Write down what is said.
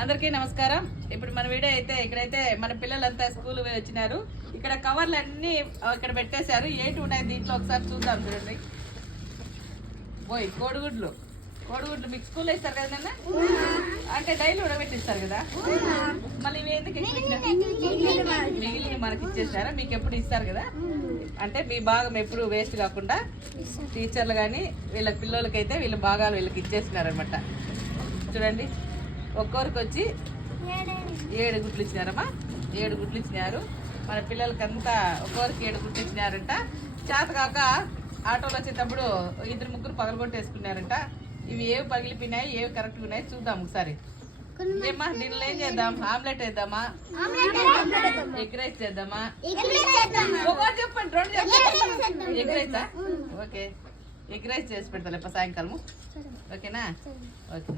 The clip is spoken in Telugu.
అందరికీ నమస్కారం. ఇప్పుడు మన వీడియో అయితే ఇక్కడైతే మన పిల్లలంతా స్కూల్ వచ్చినారు. ఇక్కడ కవర్లు అన్ని ఇక్కడ పెట్టేశారు. ఏంటి ఉన్నాయి దీంట్లో ఒకసారి చూద్దాం. చూడండి, కోడిగుడ్లు మీకు స్కూల్లో ఇస్తారు కదా నాన్న? అంటే డైలీ ఉడబెట్టిస్తారు కదా. మళ్ళీ ఇవి ఎందుకు మిగిలిన మనకి ఇచ్చేసారా? మీకు ఎప్పుడు ఇస్తారు కదా. అంటే మీ భాగం ఎప్పుడు వేస్ట్ కాకుండా టీచర్లు కానీ వీళ్ళ పిల్లలకైతే వీళ్ళ భాగాలు వీళ్ళకి ఇచ్చేసినారనమాట. చూడండి, ఒక్కొరికి వచ్చి 7 గుడ్లు ఇచ్చినారమ్మా. 7 గుడ్లు ఇచ్చినారు. మన పిల్లలకంతా ఒక్కొరికి 7 గుడ్లు ఇచ్చినారంట. చేత కాక ఆటోలో వచ్చేటప్పుడు 2-3 పగలగొట్టేసుకున్నారంట. ఇవి ఏవి పగిలిపోయినాయి, ఏవి కరెక్ట్గా ఉన్నాయి చూద్దాం ఒకసారి. ఏమ్మా దీనిలో ఏం చేద్దాం? ఆమ్లెట్ వేద్దామా? ఎగ్ రైస్ చేద్దామా? ఒకటి చెప్పండి, 2 చెప్పండి. ఎగ్ రైసా? ఓకే, ఎగ్ రైస్ చేసి పెడతా సాయంకాలము. ఓకేనా? ఓకే.